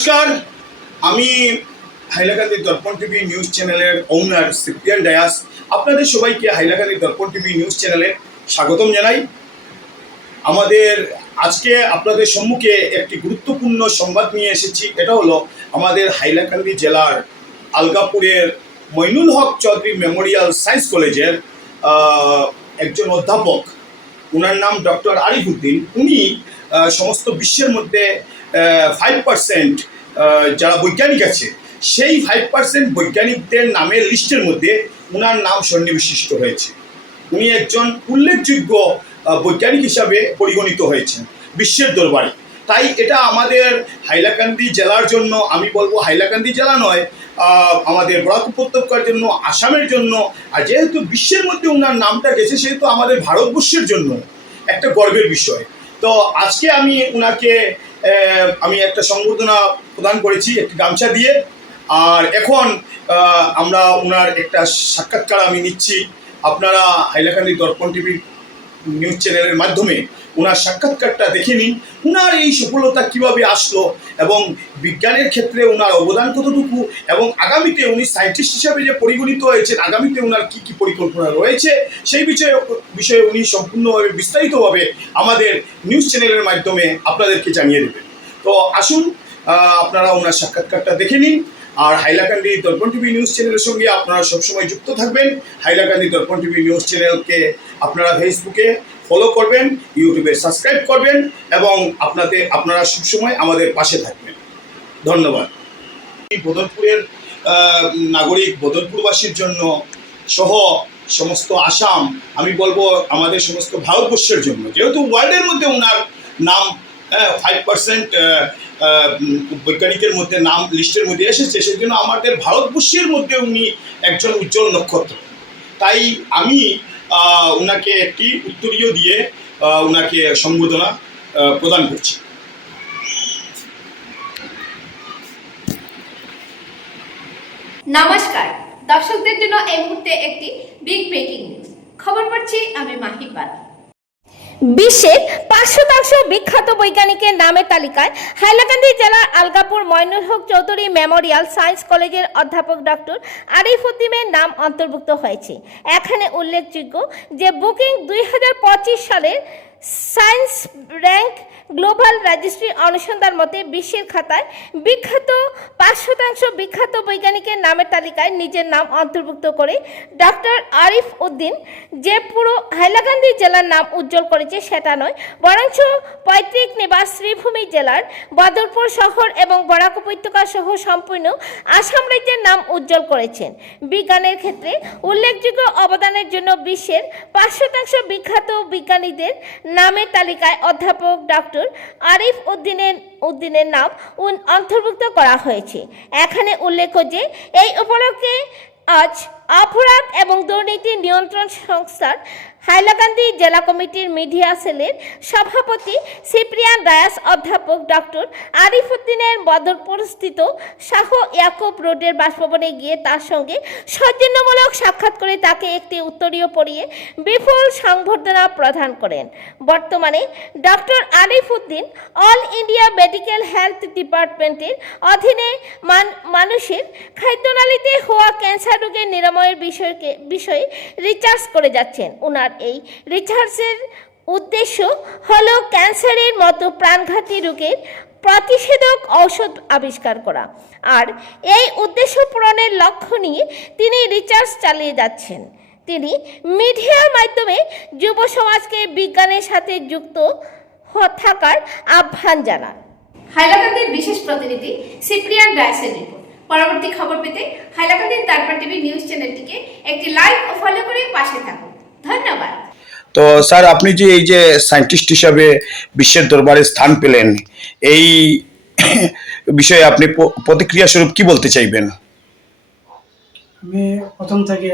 নমস্কার, আমি হাইলাকান্দি দর্পণ TV news চ্যানেলের ওনার সিপ্রিয়ান ডায়াস। আপনাদের সবাইকে হাইলাকান্দি দর্পণ টিভি নিউজ চ্যানেলে স্বাগতম জানাই। আমাদের আজকে আপনাদের সম্মুখে একটি গুরুত্বপূর্ণ সংবাদ নিয়ে এসেছি। এটা হলো আমাদের হাইলাকান্দি জেলার আলগাপুরের মইনুল হক চৌধুরী মেমোরিয়াল সায়েন্স কলেজের একজন অধ্যাপক, ওনার নাম ডক্টর আরিফ উদ্দিন। উনি সমস্ত বিশ্বের মধ্যে 5% যারা বৈজ্ঞানিক আছে সেই 5% বৈজ্ঞানিকদের নামের লিস্টের মধ্যে ওনার নাম সন্নিবিষ্ট হয়েছে। উনি একজন উল্লেখযোগ্য বৈজ্ঞানিক হিসাবে পরিগণিত হয়েছেন বিশ্বের দরবারে। তাই এটা আমাদের হাইলাকান্দি জেলার জন্য, আমি বলবো হাইলাকান্দি জেলা নয়, আমাদের বরাক উপত্যকার জন্য, আসামের জন্য, আর যেহেতু বিশ্বের মধ্যে ওনার নামটা গেছে সেহেতু আমাদের ভারতবর্ষের জন্য একটা গর্বের বিষয়। তো আজকে আমি ওনাকে আমি একটা সংবর্ধনা প্রদান করেছি একটি গামছা দিয়ে। আর এখন আমরা ওনার একটা সাক্ষাৎকার আমি নিচ্ছি। আপনারা হাইলাকান্দি দর্পণ টিভি নিউজ চ্যানেলের মাধ্যমে ওনার সাক্ষাৎকারটা দেখে নিন। ওনার এই সফলতা কিভাবে আসলো এবং বিজ্ঞানের ক্ষেত্রে ওনার অবদান কতটুকু, এবং আগামীতে উনি সায়েন্টিস্ট হিসাবে যে পরিগণিত হয়েছেন, আগামীতে ওনার কী কী পরিকল্পনা রয়েছে সেই বিষয়ে উনি সম্পূর্ণভাবে বিস্তারিতভাবে আমাদের নিউজ চ্যানেলের মাধ্যমে আপনাদেরকে জানিয়ে দেবেন। তো আসুন আপনারা ওনার সাক্ষাৎকারটা দেখে নিন। আর হাইলাকান্দি দর্পণ টিভি নিউজ চ্যানেলের সঙ্গে আপনারা সবসময় যুক্ত থাকবেন। হাইলাকান্দি দর্পণ টিভি নিউজ চ্যানেলকে আপনারা ফেসবুকে ফলো করবেন, ইউটিউবে সাবস্ক্রাইব করবেন এবং আপনারা সবসময় আমাদের পাশে থাকবেন। ধন্যবাদ। বদরপুরের নাগরিক, বদরপুরবাসীর জন্য সহ সমস্ত আসাম, আমি বলবো আমাদের সমস্ত ভারতবর্ষের জন্য, যেহেতু ওয়ার্ল্ডের মধ্যে ওনার নাম 5% বৈজ্ঞানিকের মধ্যে নাম লিস্টের মধ্যে এসেছে, সেই জন্য আমাদের ভারতবর্ষের মধ্যে উনি একজন উজ্জ্বল নক্ষত্র। তাই আমি ওনাকে একটি উত্তরীয় দিয়ে ওনাকে সম্বোধনা প্রদান করছি। নমস্কার দর্শকদের জন্য এই মুহূর্তে একটি বিগ ব্রেকিং নিউজ খবর পড়ছি আমি মাহিপাল। বিশ্বের 500 বিখ্যাত বৈজ্ঞানিকের নামের তালিকায় হাইলাকান্দি জেলার আলগাপুর মইনুল হক চৌধুরী মেমোরিয়াল সায়েন্স কলেজের অধ্যাপক ডক্টর আরিফ উদ্দিনের নাম অন্তর্ভুক্ত হয়েছে। এখানে উল্লেখযোগ্য যে বুকিং 2025 সালের সায়েন্স র্যাঙ্ক গ্লোবাল রেজিস্ট্রি অনুসন্ধান মতে বিশ্বের খাতায় বিখ্যাত 5% বিখ্যাত বৈজ্ঞানিকের নামের তালিকায় নিজের নাম অন্তর্ভুক্ত করে ডক্টর আরিফ উদ্দিন যে পুরো হাইলাকান্দি জেলার নাম উজ্জ্বল করেছে সেটা নয়, বরঞ্চ পৈতৃক নিবাস শ্রীভূমি জেলার বদরপুর শহর এবং বরাক উপত্যকা সহ সম্পূর্ণ আসাম রাজ্যের নাম উজ্জ্বল করেছেন। বিজ্ঞানের ক্ষেত্রে উল্লেখযোগ্য অবদানের জন্য বিশ্বের 5% বিখ্যাত বিজ্ঞানীদের নামের তালিকায় অধ্যাপক ডক্টর আরিফ উদ্দিনের নাম অন্তর্ভুক্ত করা হয়েছে। এখানে উল্লেখ্য যে এই উপলক্ষে আজ অপরাধ এবং দুর্নীতি নিয়ন্ত্রণ সংস্থার হাইলাকান্দি জেলা কমিটির মিডিয়া সেলের সভাপতি সিপ্রিয়ান ডায়াস অধ্যাপক ডক্টর আরিফ উদ্দিনের বদরপুরস্থিত শাহ ইয়াকুব রোডের বাসভবনে গিয়ে তার সঙ্গে সৌজন্যমূলক সাক্ষাৎ করে তাকে একটি উত্তরীয় পরিয়ে বিপুল সংবর্ধনা প্রদান করেন। বর্তমানে doctor Arif Uddin all India medical health ডিপার্টমেন্টের অধীনে মানুষের খাদ্যনালীতে হওয়া ক্যান্সার রোগের নিরাময়ের বিষয়ে রিসার্চ করে যাচ্ছেন। ওনার এই রিসার্চের উদ্দেশ্য হলো ক্যান্সারের মতো প্রাণঘাতী রোগের প্রতিষেধক ঔষধ আবিষ্কার করা, আর এই উদ্দেশ্য পূরণের লক্ষ্য নিয়ে তিনি রিসার্চ চালিয়ে যাচ্ছেন। তিনি মিডিয়ার মাধ্যমে যুব সমাজকে বিজ্ঞানের সাথে যুক্ত থাকার আহ্বান জানান। হাইলাকান্দির বিশেষ প্রতিনিধি সিপ্রিয়ান ডায়াসের রিপোর্ট। পরবর্তী খবর পেতে হাইলাকান্দির দর্পণ টিভি নিউজ চ্যানেলটিকে একটি লাইক ও ফলো করে পাশে থাকুন। ধন্যবাদ। তো স্যার, আপনি যে এই যে সায়েন্টিস্ট হিসাবে বিশ্বের দরবারে স্থান পেলেন, এই বিষয়ে আপনি প্রতিক্রিয়া স্বরূপ কি বলতে চাইবেন? আমি প্রথম থেকে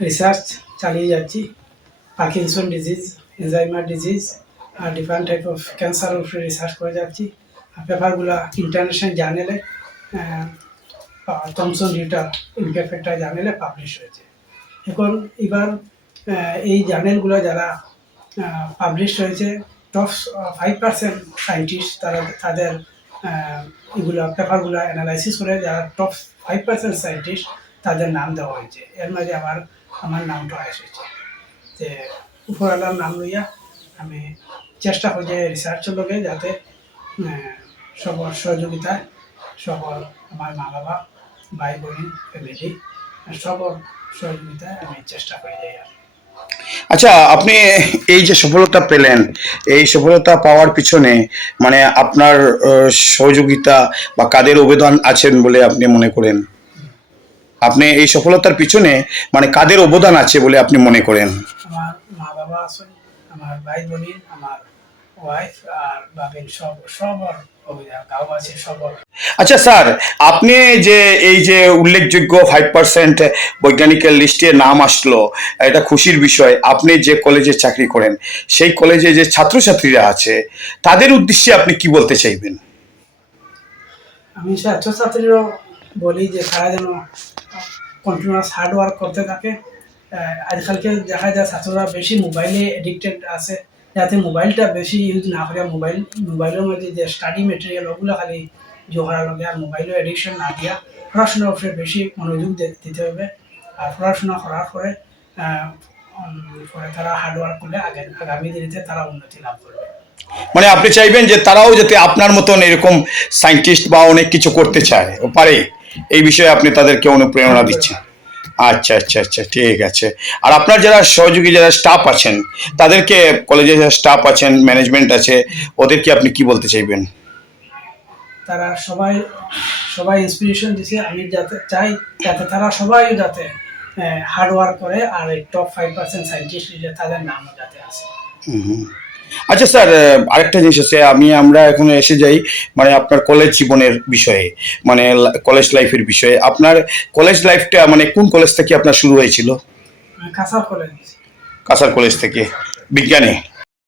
রিসার্চ চালিয়ে যাচ্ছি। পার্কিনসন ডিজিজ, এলজাইমার ডিজিজ আর ডিফারেন্ট টাইপ অফ ক্যান্সার উপরে রিসার্চ করে যাচ্ছি। আর পেপারগুলো ইন্টারন্যাশনাল জার্নালে, থমসন রিটার ইনফেক্টেড জার্নালে পাবলিশ হয়েছে। এখন এবার এই জার্নালগুলো যারা পাবলিশ হয়েছে, টপ 5% সায়েন্টিস্ট তাদের এগুলো পেপারগুলো অ্যানালাইসিস করে যারা টপ 5% সায়েন্টিস্ট তাদের নাম দেওয়া হয়েছে। এর মাঝে আমার নামটা এসেছে। যে উপরওয়ালার নাম লইয়া আমি চেষ্টা করি যে রিসার্চের লগে যাতে সবার সহযোগিতায় সকল আমার মা বাবা ভাই বোন ফ্যামিলি সবার সহযোগিতায় আমি চেষ্টা করে যাই। আচ্ছা, আপনি এই যে সফলতা পেলেন, এই সফলতা পাওয়ার পিছনে মানে আপনার সহযোগিতা বা কাদের অবদান আছেন বলে আপনি মনে করেন? আপনি এই সফলতার পিছনে মানে কাদের অবদান আছে বলে আপনি মনে করেন? আমার মা বাবা আছেন, আমার ভাই বোন, আমার ওয়াইফ আর বাবিন সবার অভিযোগ গাও আছে সবার। আচ্ছা স্যার, আপনি যে এই যে উল্লেখযোগ্য 5% বৈজ্ঞানিকের লিস্টে নাম আসলো, এটা খুশির বিষয়। আপনি যে কলেজে চাকরি করেন সেই কলেজে যে ছাত্রছাত্রীরা আছে তাদের উদ্দেশ্যে আপনি কি বলতে চাইবেন? আমি ছাত্রছাত্রীরাও বলি যে তারা যেন কন্টিনিউয়াস হার্ড ওয়ার্ক করতে থাকে। আজকালকে দেখা যায় ছাত্ররা বেশি মোবাইলে এডিক্টেড আছে, যাতে মোবাইলটা বেশি ইউজ না করে মোবাইলের মধ্যে যে স্টাডি মেটেরিয়াল ওগুলো খালি জোগাড় লগে আর মোবাইলের এডিকশন না দিয়া পড়াশোনার উপরে বেশি মনোযোগ দিতে হবে। আর পড়াশোনা করার পরে তারা হার্ড ওয়ার্ক করলে আগামী দিনেতে তারা উন্নতি লাভ করবে। মানে আপনি চাইবেন যে তারাও যাতে আপনার মতন এরকম সায়েন্টিস্ট বা অনেক কিছু করতে চায় ও পারে, এই বিষয়ে আপনি তাদেরকে অনুপ্রেরণা দিচ্ছেন। আচ্ছা আচ্ছা আচ্ছা, ঠিক আছে। আর আপনার যারা সহযোগী যারা স্টাফ আছেন তাদেরকে, কলেজে যারা স্টাফ আছেন, ম্যানেজমেন্ট আছে, ওদেরকে আপনি কি বলতে চাইবেন? তারা সবাই ইন্সপিরেশন দিছে। আমি যাতে চাই যাতে তারা সবাই যাতে হার্ড ওয়ার্ক করে আর এই টপ 5% সায়েন্টিস্ট তাদের নামও যাতে আসে। আচ্ছা স্যার, আরেকটা জিনিস আছে, আমরা এখন এসে যাই মানে আপনার কলেজ জীবনের বিষয়ে, মানে কলেজ লাইফের বিষয়ে। আপনার কলেজ লাইফটা মানে কোন কলেজ থেকে আপনার শুরু হয়েছিল? কাসার কলেজ। কাসার কলেজ থেকে, বিজ্ঞানে?